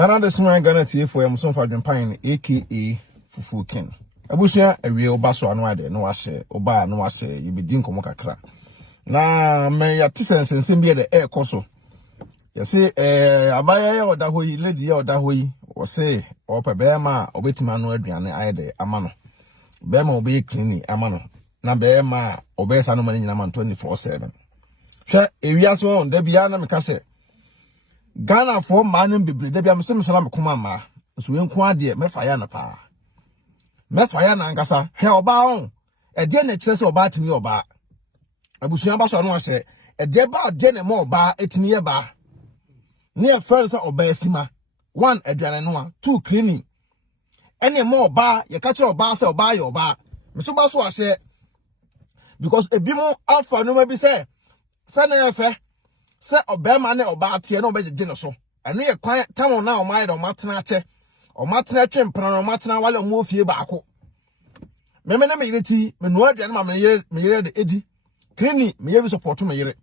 Another small Ghana TV for Amazon for Japan, aka fûck. Abusia ewie oba so anu ade no wahye oba no wahye yebedi nkomo kakra. Na me ya tisensensem bi de ekoso. Yese abaya ya oda hoyi lady ya oda hoyi wo se opa bema obetima no aduane ayede ama no. Bema obe clean ama no. Na bema obesa no mani nyina man 24/7. Hwe ewiaso on da bia na meka se Ghana for man bebre da bia me se mesala koma ma. So enku ade mefa ya na pa. Mefa ya na ngasa he oba on e de na kire se oba timi oba abusua ba so no ase e de ba de na mo oba etimi ye ba ne e friend se oba esima 1 aduane no a 2 cleaning ene mo oba ye ka kire oba se oba ye oba me so ba so ase because ebi mo afa no ma bi se fe na efe se oba ma ne oba tie na oba je no so eno ye kwan tamo na o ma ye do matena ache o matena twempena no matena wale o mo fie baako meme na me yireti me no aduane ma me yire de edi cleaning me ye bi support me yire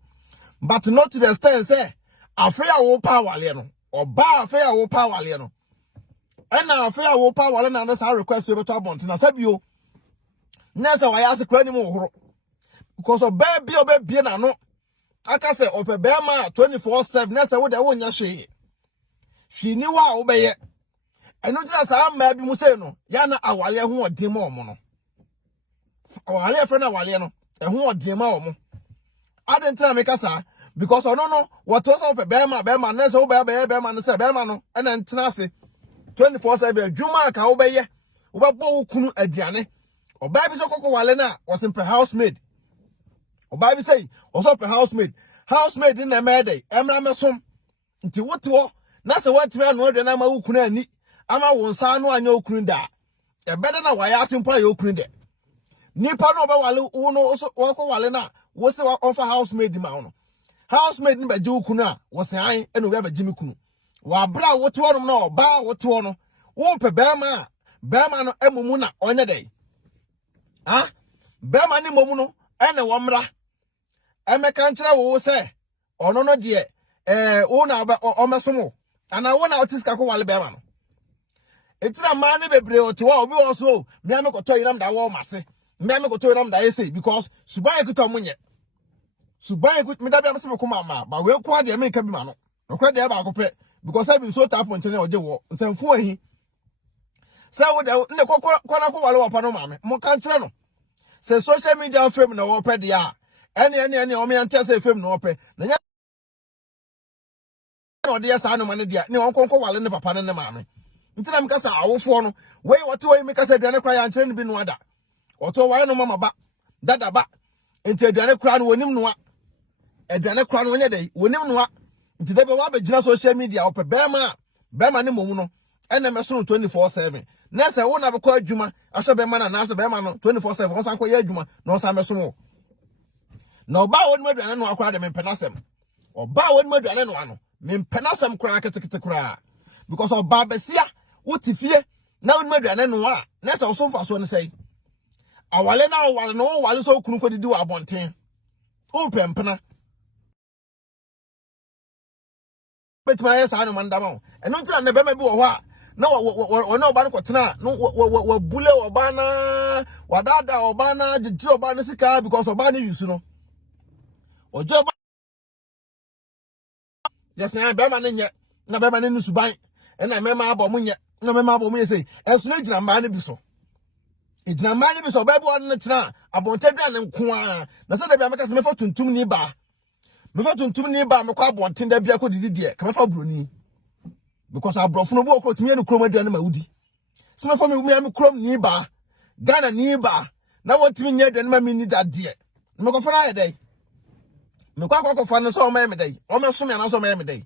but not to the extent say afia wo pa wale no oba afia wo pa wale no ena afia wo pa wale na say request we beto abonte na sabio na say wa ya se kra ni mo horo because oba bie na no aka say ope be ma 24/7 na say wo de wo nya hwe ni wa wo be ye enu jira sa ma bi mu say no ya na awale ho odin ma omo no awale fe na awale no ho odin ma omo adentra me kasa because no what was ope be ma na say wo be ma no say be ma no na ntena ase 24/7 adwuma ka wo be ye wo be bo kunu aduane oba bi so kokko wale na was in housemaid oba bi say was up housemaid in na mede emra mesom nti wotewo na se watime anu de na ma wukunu ani ama wonsa anu anya okunu da ebede na waya asimpo ya okunu de nipa no be wale uno so wako wale na wo se wa offer housemaid ma uno housemaid ni beje okunu a wo se an eno be beje mikunu wa bra wotewo no na oba wotewo no wo pe bema no emumu na onye de bema ni momu no ene wo mra emeka nkyere wo se ono no de wo na omesomo ana wo na otiska ko wale bema no etira man ne bebre otiwa obi wo so me amekoto yinam da wo mase me amekoto yinam da yesi because suban ekuta munye suban ekut me da bia mse ko mama ba we ko ade me ka bi ma no okra de ba akopɛ because I been so tap on chene oje wo nsamfu ahi se wo de ne kokona ko wale wo pa no mame mo kan kyere no se social media fame na wo pɛ de a ene o me ante se fame na wo pɛ na nya no de yesa no mane dia ne won konko wale ne papa ne mame ntina me kasa awofo no we wote we me kasa aduane kra ya nkyere ne bi no ada oto waye no mama ba dada ba enti aduane kra no wonim no a aduane kra no onye dey wonim no a nti de be wa be gina social media opɛ bema ne momu no ene meso 24/7 na se wo na be kɔ adwuma ahwɛ bema na se bema no 24/7 wo san kɔ ye adwuma na wo san meso mo na oba wo ni aduane no akora de me mpenasem oba wo ni aduane no ano me mpenasem kora ketekete kora because oba besia wo tifie na wo ni aduane no a na se wo so mfa so ne sei awale na awale no wale so kunu ko didi wa abonten wo pempena betima yes anu mandama eno ntira ne bema bi wo ho a na wo na oba no kotena no wo bule oba na wadada oba na jeje oba no sika because oba no use no ojo oba yes na bema no nye na bema no nusuban na mema abom nye na mema abom ye sei enso na gina mba no bi so ejina mba no bi so oba bi wo no tena abontadua ne nko a na se da bia meka se mefa tuntum ni ba mekwa abonten da bia ko didi de ka mefa broni because abrofo no bo ko timi ne krom aduane ma wudi se mefa me krom ni ba Ghana ni ba na wotimi nya aduane ma mi ni da de me ko fara yedai me kwa fa no so o ma me dai o me so me na so me dai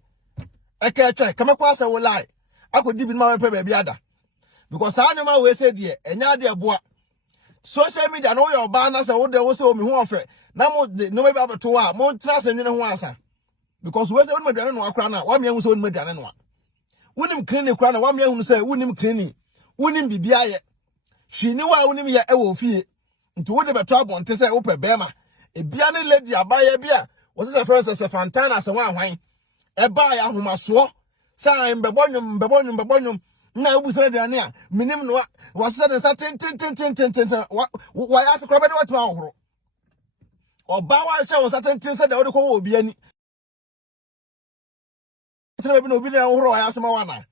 e ka etwe ka mekwa ase wo lai akodi bi ma me pe ba bi ada because anu ma we se de enya de boa social media no yo ba na se wo de wo se o mi ho ofe na mo no me ba beto a mo tra se nwene ho asa because we say won maduane no akra na wa me hu se won maduane no a wonim cleaning kra na wa me hu se wonim cleaning wonim bibia ye hwini wa wonim ye e wo fie nti wo de beto abonte se wo pe bema e bia ne lady abaya bia wo se friends se fantana se wa hwan e ba ya homaso Sa mbebonyum na obusa aduane a minim no wa se den sa ten wa ya se kro be de watma ohoro oba wa se wo sa ten se de wo de ko wo obi ani tire be no obi na ohoro wa ya se ma wa na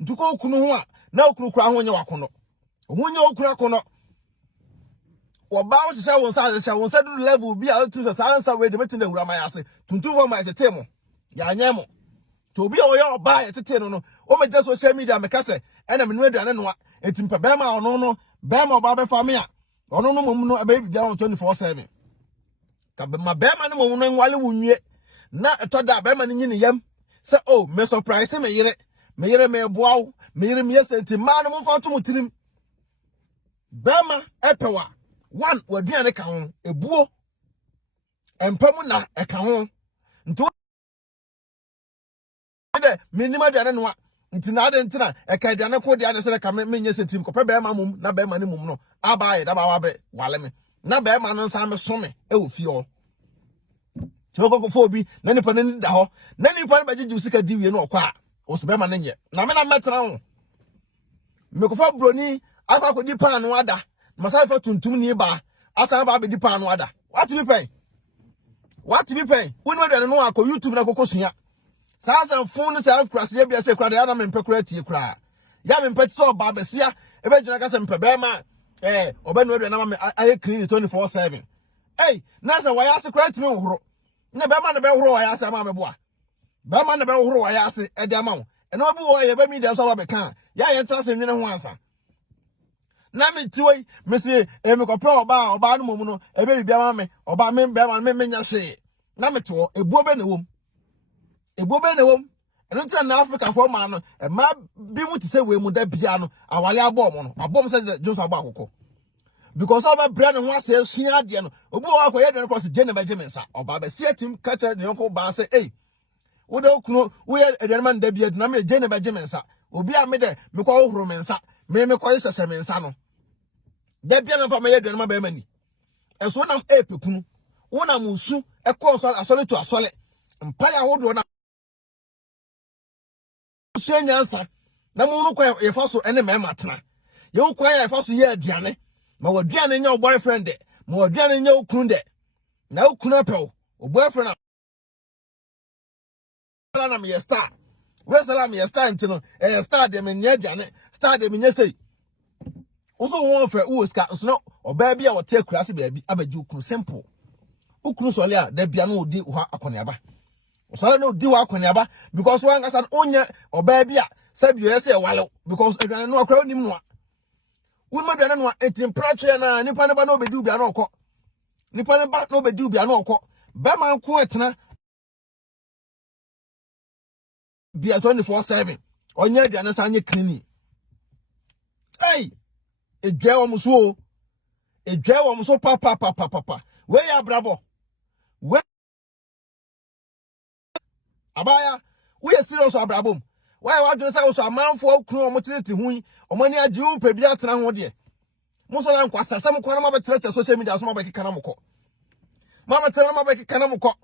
ntuko okunu ho a na okunu kura ho nye wakono omunye okunu akono oba wo se wo sa do level bi a tu sa ansa we de metin de wura ma ya se tuntu fo ma se temo ya nyemo to bi o yo ba ye tete no o me just social media me kase ena me no aduane no a etimpa be ma ono no be ma oba be fa me a ono no mom no be bia 24/7 ka be ma be ma no mom no nwale wunwie na etoda be ma no nyine yam se oh me surprise me yire me boaw me yire me yesenti ma no mfa to mutirim be ma epewa one waduane ka ho ebuo empamu na eka ho nto de minima de no ntina de ntina eka de ko de se ka me nye sentim ko pe be ma mum na be ma ni mum no aba ye da ba wa be wale me na be ma no nsa me so me e wo fi o choko fo bi na nipa ni da ho na nipa ni ba gigi sika di wie no kwa o se be ma nye na me na metra ho me ko fa broni akwa ko di pan no ada masa fa tuntum ni ba asa ba be di pan no ada what be pen woni de no akọ YouTube na kokosua Sasa phone say ankrase ya bia say kra ya na me mpekura tie kra ya me mpeti so ba besia e be juna ka say mpebe ma oba no de na ma aye clean 24/7 na say wa ya se kra timi ohoro na be ma na be ohoro wa ya se ma me boa be ma na be ohoro wa ya se e de ma wo e na obi wo ye be media so ba be kan ya ye ntra se nwene ho ansa na me tiwoi me say me ko pro oba no mom no e be bia ma me oba me be ma me nya hwe na me to ebuo be na wom ebobe ne wom eno tira na Africa for man no e ma bi mu ti se we mu da bia no awale abom no abom se Johnson agba akoko because oba brand ho ase sua de no obi wa akoye de no cross je ne beje mensa oba be se tim catcher de yonko ba se wo de okunu wo ye de man da bia de na me je ne beje mensa obi a me de me kwa ohoro mensa me kwa sese mensa no da bia na fa me ye de no ma ba mani eso nam epekunu wo na musu e ko so asole to asole mpaya wodo na nyansa na mu no kwa ye faso ene me matena ye kwa ye faso ye aduane ma waduane nya boyfriend de ma waduane nya okunu de na okunu apew o boyfriend na me star wrestle me star ntino star de me nya aduane star de me nya sei oso won fa uoska so no oba bia wote akurase baabi abaji okunu simple okunu so le a da bia no odi ho akoniaba so no di wa akoniaba because one gasa onye oba bia sabi ye say wale because aduane no akra onim no won ma aduane no temperature na nipa ne ba no obedi ubia no okọ nipa ne ba no obedi ubia no okọ ba man ko etena bia 24/7 onye aduane sa anye clean edwa wo muso papa we ya brabo we abaya we serious abrabom why wa dwene say so amanfo okunu omotete hu omani agi wu pa bia tena ho de muso la nkwasa sam ko na ma betere social media so ma be keka na mko ma betere ma be keka na mko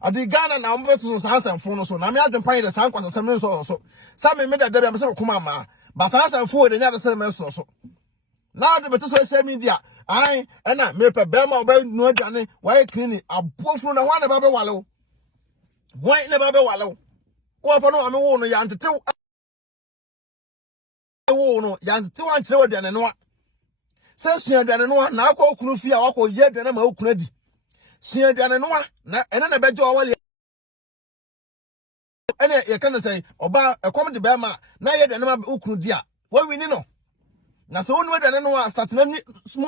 adi Ghana na mbo so sansanfo no so na me adwen pan de san kwasa sam no so sa me da da be se kuma ma ba sansanfo de nya de se me so now the better social media na me pe be ma oba nu aduane why clean abofro na wan na ba be wale why na ba be wale wo pa no ame wo no ya ntetew wo no ya ntetew an kire aduane no a se sua aduane no a na akọ okunu fi a wakọ ye aduane ma okunu di sua aduane no a na ene na beje wale ene ye kan say oba ekom de be ma na ye aduane ma okunu di a wo wini no na so wonu aduane no a start na mu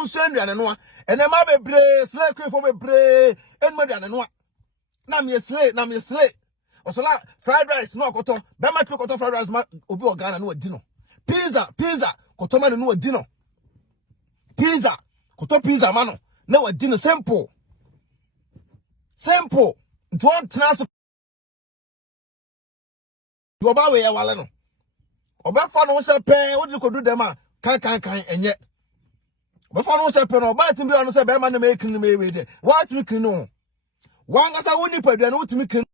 nso aduane no a ene ma bebre slay kwefo bebre enmu aduane no a na me slay osola fried rice no okoto be ma tro koto fried rice ma obi Ghana no adi no pizza koto ma no adi no pizza koto pizza ma no na wadi no simple nto trans yo ba we ya wale no obefa no se pe odi kodu dem a kan enye obefa no se pe no ba timbi ono se be ma na me clean me we de what me clean no wan gasa woni padua no timi clean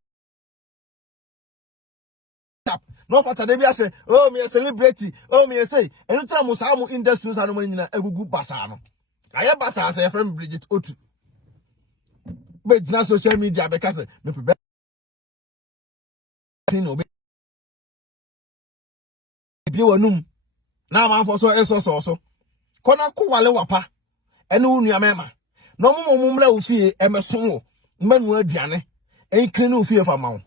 no fata de bi ase oh me celebrity oh me say enu tra mo sa mo industries anu mo nyina egugu basa no aye basa say friend Bridget Otu be jina social media be kase me pe no be bi wanum na man for so eso kona ko wale wapa ene wo nua mema no mo mra wo fie emeso wo manu aduane enkiri no fie fa ma wo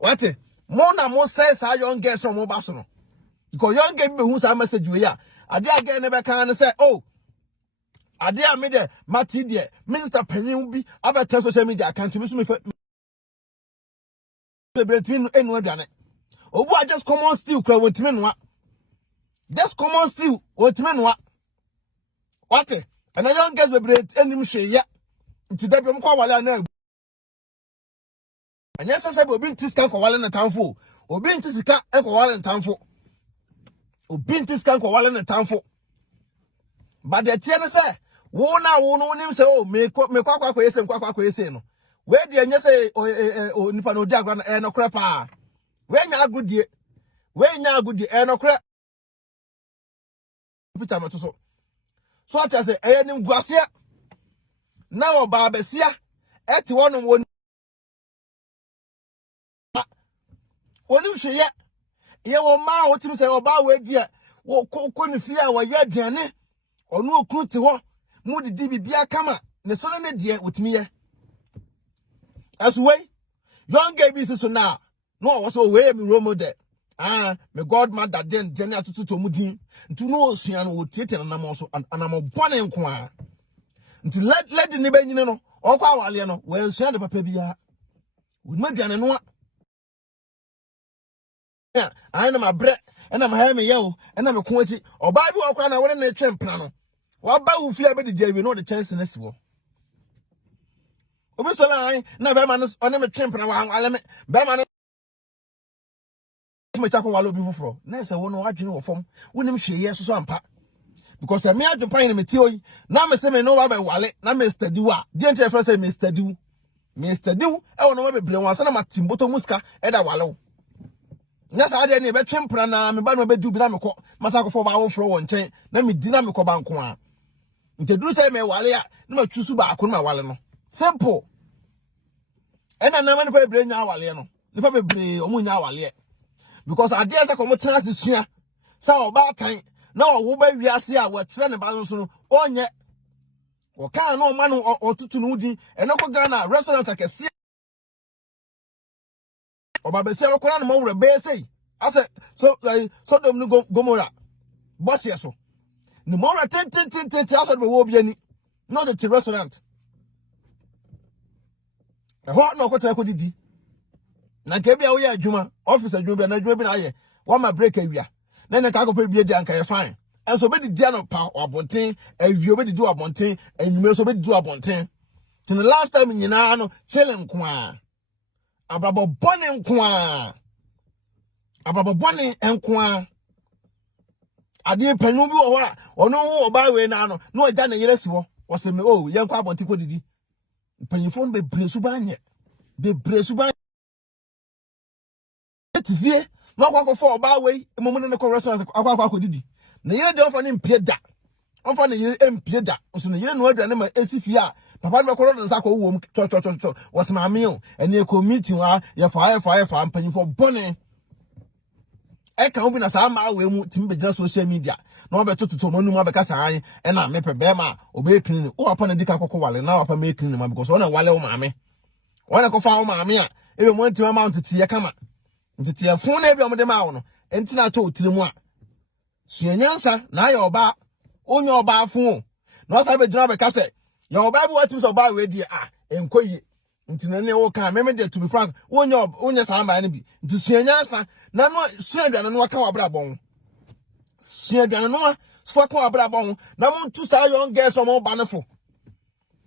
wate mo na mo say sa young girls from mo baso no because young girl be hu sa message we ya ade again ne be kan say oh ade a me de mati de Mr. Panyin bi abeta social media account me so me celebrating enu aduane obu a just common steal kra wotime noa just common steal wotime noa wate and a young girls be bread enim hwe ya nti da bi mo kwa wale na anya sese obi ntisika kwa wale na tamfo obi ntisika kwa wale na tamfo obi ntisika kwa wale na tamfo but the tie ne say wo na wo no nim say oh me kwa yese no we de anya say o nipa no di agora na no kra pa we nya agudie no kra Peter Matoso so ata say nim guase na oba besia eti wono woni hwe ye wo ma wo tim say oba we die wo ko ni fie a wo ye aduane onu okunu te ho mu didi bibia kama ne so ne die wotimi ye aswe young girl bi so na no wo so we mi romo de me god mother den atutu to mudin ntu no osua no wo tiete na nam so anam bone nko a nti let ni banyine no okwa awale no we nsua de papa bia wo ma duane no na ma bre na ma ha me ye o na me ko ati oba bi okwa na wore na twempena no wa ba wo fia be de jawi no de chance na siwo obi so la na be ma no one me twempena wa ale me be ma no me chako wale obi foforo na se wo no adwene wo fom wonim hwe ye so ampa because me adwopan ni me ti oyi na me se me no wa be wale na me study wa die ntia fra se me study e wo no wa be bre wansa na matimboto muska e da wale nya sa ade ne be twempra na me ba no be du bi na me ko masa ko fo ba wo foro wo nchen na me di na me ko banko a nteduru se me wale a na ma twusu ba akon ma wale no simple ena na me ne pa bre nya wale no ne pa be bre omu nya wale because ade se ko mo tena asesua sa oba tan na wo ba wiase a wo kire ne ba so no onye wo kan na o ma no otutu no udi eno ko Ghana restaurant akese oba be se ko na no mo wure be sei ase so dom no gomora boss yeso no mo wure tenti aso be wo bi ani no the restaurant e ho na ko tena ko didi na nke bia wo ya adwuma office adwuma na adwuma bi na ye wa ma break awia na ne ka ko pe bia di anka ye fine enso be di no pa abonten awio be di abonten enwume so be di abonten tin last time nyina no chilling ko a ababo bone nko a ade panyu bi wo a ono oba we na no na oja na yere si wo wo se me oh ye kwa abonten ko didi panyifo no be bresu ba etivie no kwa fo oba we emomu ne ko restaurant akwa didi na yere de ofo ne mpie da ofo ne yere empie da so ne yere no aduane ma esifie a papa no ko ro nsa ko wo cho was ma me o ene ko meeting wa ye fa mpanyifo bone e ka obi na sa ma we mu timbe gira social media na obetututo manum abeka sa an e na me pe be ma obe clean o papa na dika kokko wale na papa me clean ma because ona wale o ma me ona ko fa o ma me a e be mo ntima amount tie kama ntitie fun na e be o de ma wo no enti na to otirimu a suanyansa na ya oba onye oba fun na o sa be gira abeka se ya oba bi watim so oba we die enkoyi nti na ne wo kan me de to be frank onye sa ma ne bi nti suanyansa na no suaduane no aka wabra bon suaduane no so ka wabra bon na mo tu sa young girls o mo banefo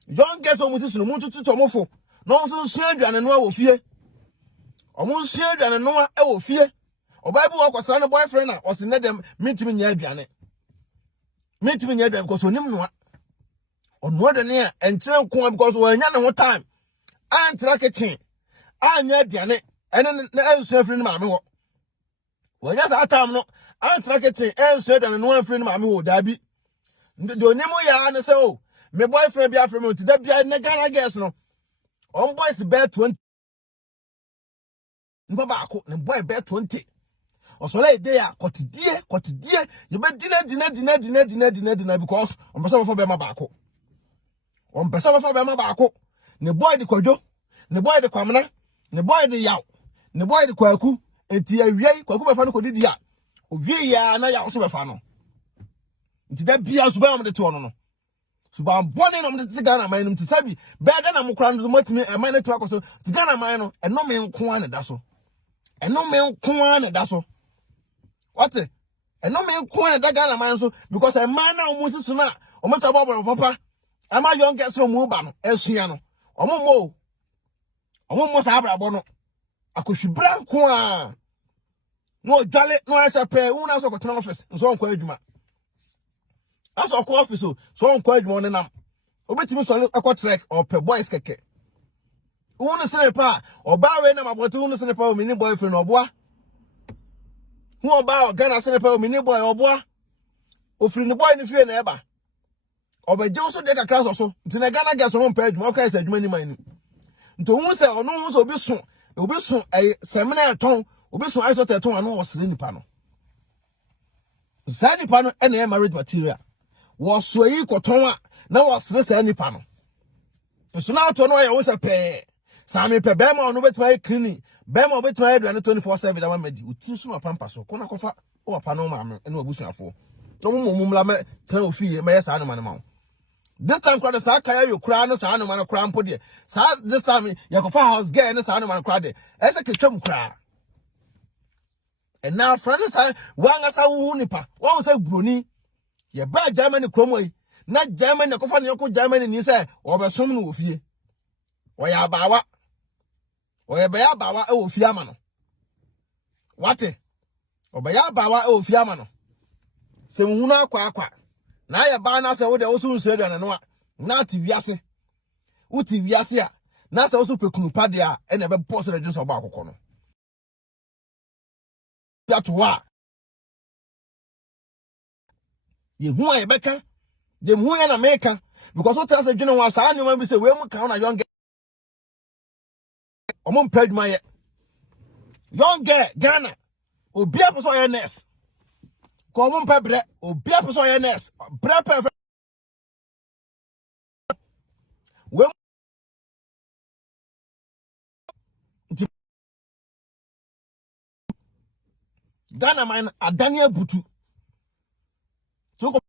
young girls o mo sisi no mo tu to mo fo no so suaduane no wo fie o mo suaduane no e wo fie o bible wo kwasra no boyfriend na o se ne dem mitimi nya aduane because onim no ono de ne enkyere nko because wo anya ne ho time antra kitchen anya aduane ene na ensu afiri no ma me wo when yes atam no antra kitchen enso da no afri no ma me wo dabi de onimu ya na say oh me boyfriend bi afri me ti da bia na Ghana girls no on boys bet 20 mba ba ko ne boy bet 20 osole dey a kotidie you be dina because on person for be ma ba ko on person for be ma ba ko ne boy di kwadwo ne boy di kwamna ne boy di yaw ne boy di kwaku enti awiei kwaku be fa no kodidi a owie ya na yaw so be fa no enti da bia so be am de to no so ba bone no mde Ghana man no ti sabi be da na mokra no matimi e man netima ko so ti Ghana man no eno me nko an da so what eno me nko an da Ghana man so because a man na omo sisu na omo ta bobo papa e ma young girls no mu ba no esua no omo sa abrabo no akohwibra nko a no dwale no asa pe una so ko tena office so nko adwuma aso ko office so nko adwuma no nam obetimi so akọ trek or pe boys keke unu sene pa oba we na mabote unu sene pa o mini boyfriend oboa hu oba Ghana sene pa o mini boy oboa ofiri ni boy ni fie na eba obeje so de kakra so nti na Ghana girls mo pa adwuma o kai se adwuma ni man ni nti hu se onu hu so obi so semina eton obi so aiso teton anu osire nipa no za nipa no ene marriage material wo so yi koton a na osire sa nipa no so na to no ya wo se pe Sami pe bema onu betima cleaning bema obetima aduane 24/7 da mamadi uti so ma pampa so kona kofa o papa no ma me ene obusuafo to mumumla me tena ofie me yesa anu ma this time crowd sa kaya yo kura no sa anu ma kura mpo de sa this time ya kofa house girl no sa anu ma kura de ese ketwam kura and now friend sa wanga sa wu nipa won say broni ye bra Germany kromo na Germany kofa ne ko Germany ni say obesom no ofie oya bawa oye be ya bawa e wo fia ma no wate obeya bawa e wo fia ma no se muhunu akwa na ya ba na se wo de wo so nsu aduane no a na ti wiase uti wiase a na se wo so pekunu pade a e na be boss na jinso ba akokọ no ya to a ye hu a ye beka ye hu ya na meka because what else dwene ho asa anyo ma bi se we mu ka na young Omon paid my young girl Ghana obia person your nurse ko omon pay bre obia person your nurse bre pay we Ghana man adania butu so ko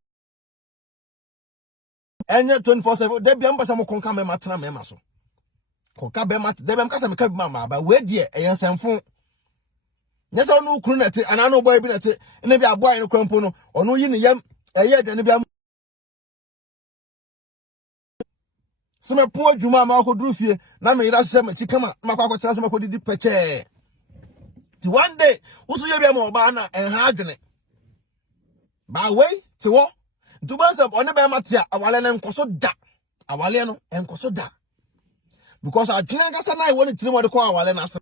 enye 24/7 de bia mbasa mo konka me matena me maso konka be mat de bia mkasa me ka bi mama ba we de eyensemfo nyesa onu kru nete ana no boy bi nete ene bi aboy no kwampo no onu yi ne yam eye adwane bia sema po adwuma ma ko duru fie na me yira se ma chikama ma kwa kwatira se ma ko didi peche ti one day usu ye bia ma oba na enha adwane ba we ti wo ntuba se oni be matia awale na nkoso da awale no enkoso da because adwene gasa na woni tirimo de ko awale na se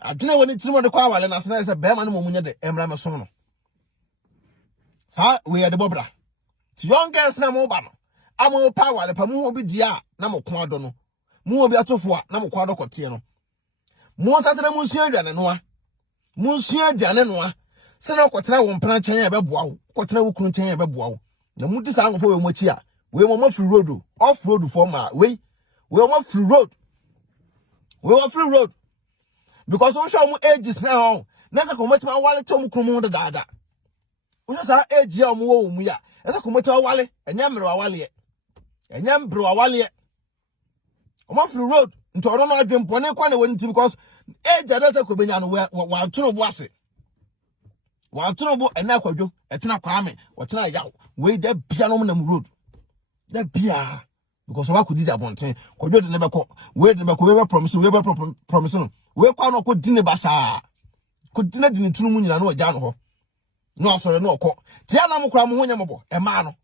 adwene woni tirimo de ko awale na se na se be ma no momunye de emra me so no sa we ye de bobra ti young girls na mo ba no amo pa awale pa mu obi dia na mo ko ado no mu obi atofo a na mo ko ado kote no mo sase na mu nsu aduane no a mu nsu aduane no a se na kotena wo mpran chen ya be boa wo kotena wo kunu chen ya be boa wo na mu di sa ngofo we mo chi a we mo free road off road for ma we mo free road free road because we show mu ages now na se ko metima wale to mu kunu mu da we say age ya mu wo mu ya ese ko metima wale enya mre wale enya mbre wale mo free road nto ro no adwen pone kwa na woni ti because age ada se ko benya no wa turo bo ase wa turo bo ena kwadwo etena kwame wotena yaw we da bia no nam road da bia because wa kudi abonten kwadwo de ne beko we de beko we be promise no we kwa no ko dine basa ko dine dine tunu mu nyina no oja no ho no asore no okọ tia na mo kra mo honya mobo e ma no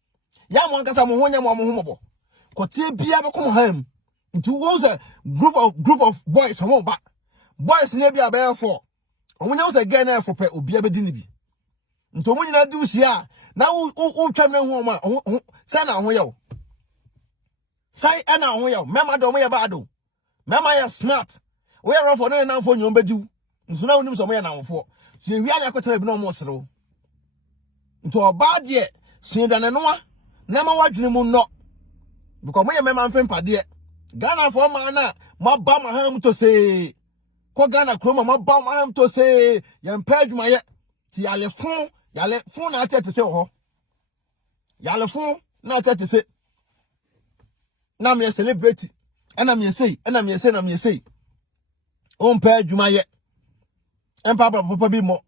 ya mo nkasa mo honya mo mobo ko tie bia be ko mo ham nti wo se group of boys mo ba boys ne bi abaya for omunya say girl na for pe obi abedi ni bi nti omunyina di usia na wo twam na hu ma say na ho ye wo say na ho ye wo mema do mo ye ba do mema ye smart we are for no na fo nyom bedi nso na wonim so mo ye na fo so wi anya kwetara bi na mo serew nti oba de sinda ne noa na ma wadwene mu no because mo ye mema mfem pade Ghana for man na ma ba ma ham to say ko Ghana kroma ma ba ma ham to say yem padwuma ye ti yale fon na atete se ho yale fon na atete se na me celebrate na me say on padwuma ye empa papa bi mo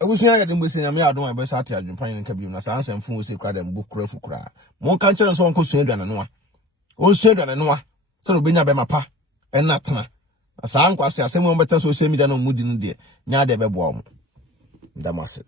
abusunya ya dem besi na me adon be sa ate adwumpan nka bi na sa ansem fon o se kra dem bu kura fukura mon kan kire so onko sua aduane no a on sua aduane no a se obenya be mapa na tena sa ankwase asem o beta social media no mudi no de nya de be bo o mo ndamase